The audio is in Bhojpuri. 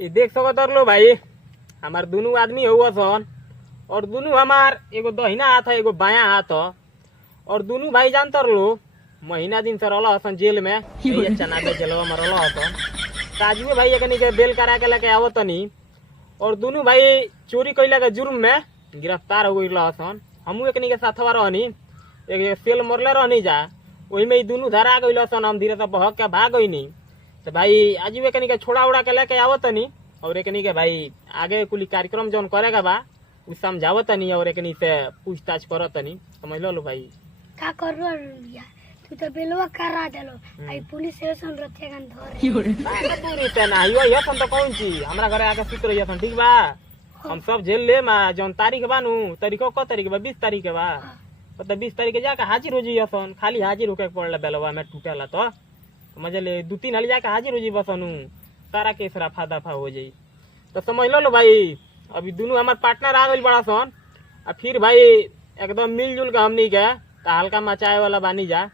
ये देख सको लो भाई, हमार दोनों आदमी हुआ सन और दोनों हमार एगो दहिना हाथ है एगो बाया हाथ है। और दोनों भाई जानतर लो महीना दिन से रहा हसन जेल में, चनाबे जेलवा में रहा हसन। ताजुए भाई एकनी के बेल करा के लेके आवत तनी और दोनों भाई चोरी कैला के जुर्म में गिरफ्तार हो गई हसन। हमू एकनी के साथवा रहनी, एक सेल मरले रहनी जा, वही में दोनों धरा गई सन। हम धीरे से बहक के भाग गई। तो भाई आज एकनी के छोड़ा उड़ा के लेके आवत तनी और एकनी के भाई आगे कुल कार्यक्रम जौन करेगा बा उ समझावत तनी और एकनी से पूछताछ करत तनी। समझ लो भाई का कर लिया तू तो बेलवा करा देलो आई पुलिस स्टेशन रखे गन धरे पूरी से ना यो ये तो कौन चीज हमरा घरे आके सुत रही हसन। ठीक बा, हम सब झेल ले मा जौन तारीख बानू तारीखो क तारीख बा 20 तारीख के बा। तो 20 तारीख के जाके हाजिर हो जी हसन। खाली हाजिर होके पड़ला बेलवा में टूटेला तो समझ ले 2-3 हाली जाके हाजिर हो जी बसनू सारा केस रफा दफा हो जाई। तो समझ लो भाई अभी दोनों हमार पार्टनर आ गइल बड़ा सन। फिर भाई एकदम मिलजुल के हमनी के हल्का मचाए वाला बानी जा।